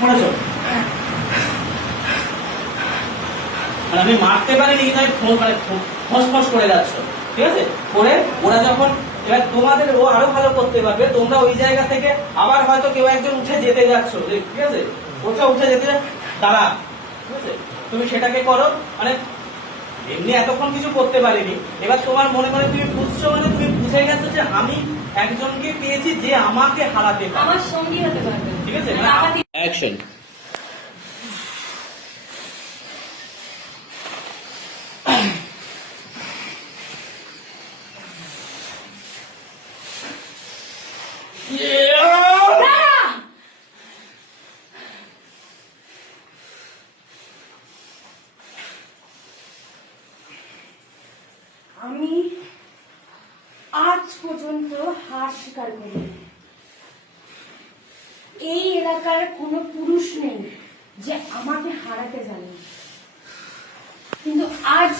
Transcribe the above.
মরেছো মানে আমি মারতে পারিনি কিন্তু আমি ফস করে যাচ্ছ, ঠিক আছে? করে ওরা যখন এবার তোমাদের ও আরো ভালো করতে পারবে, তোমরা ওই জায়গা থেকে আবার হয়তো কেউ একজন উঠে যেতে যাচ্ছ, ঠিক আছে? ওটা উঠে যেতে দাঁড়া, ঠিক আছে? তুমি সেটাকে করো, মানে এমনি এতক্ষণ কিছু করতে পারিনি, এবার তোমার মনে মনে তুমি বুঝছো, মানে তুমি বুঝে গেছো যে আমি একজনকে পেয়েছি যে আমাকে হারাতে পারবে, আমার সঙ্গী হতে পারবে, ঠিক আছে? অ্যাকশন। আমি আজ পর্যন্ত হার স্বীকার করি, এই এলাকার কোনো পুরুষ নেই যে আমাকে হারাতে জানে, কিন্তু আজ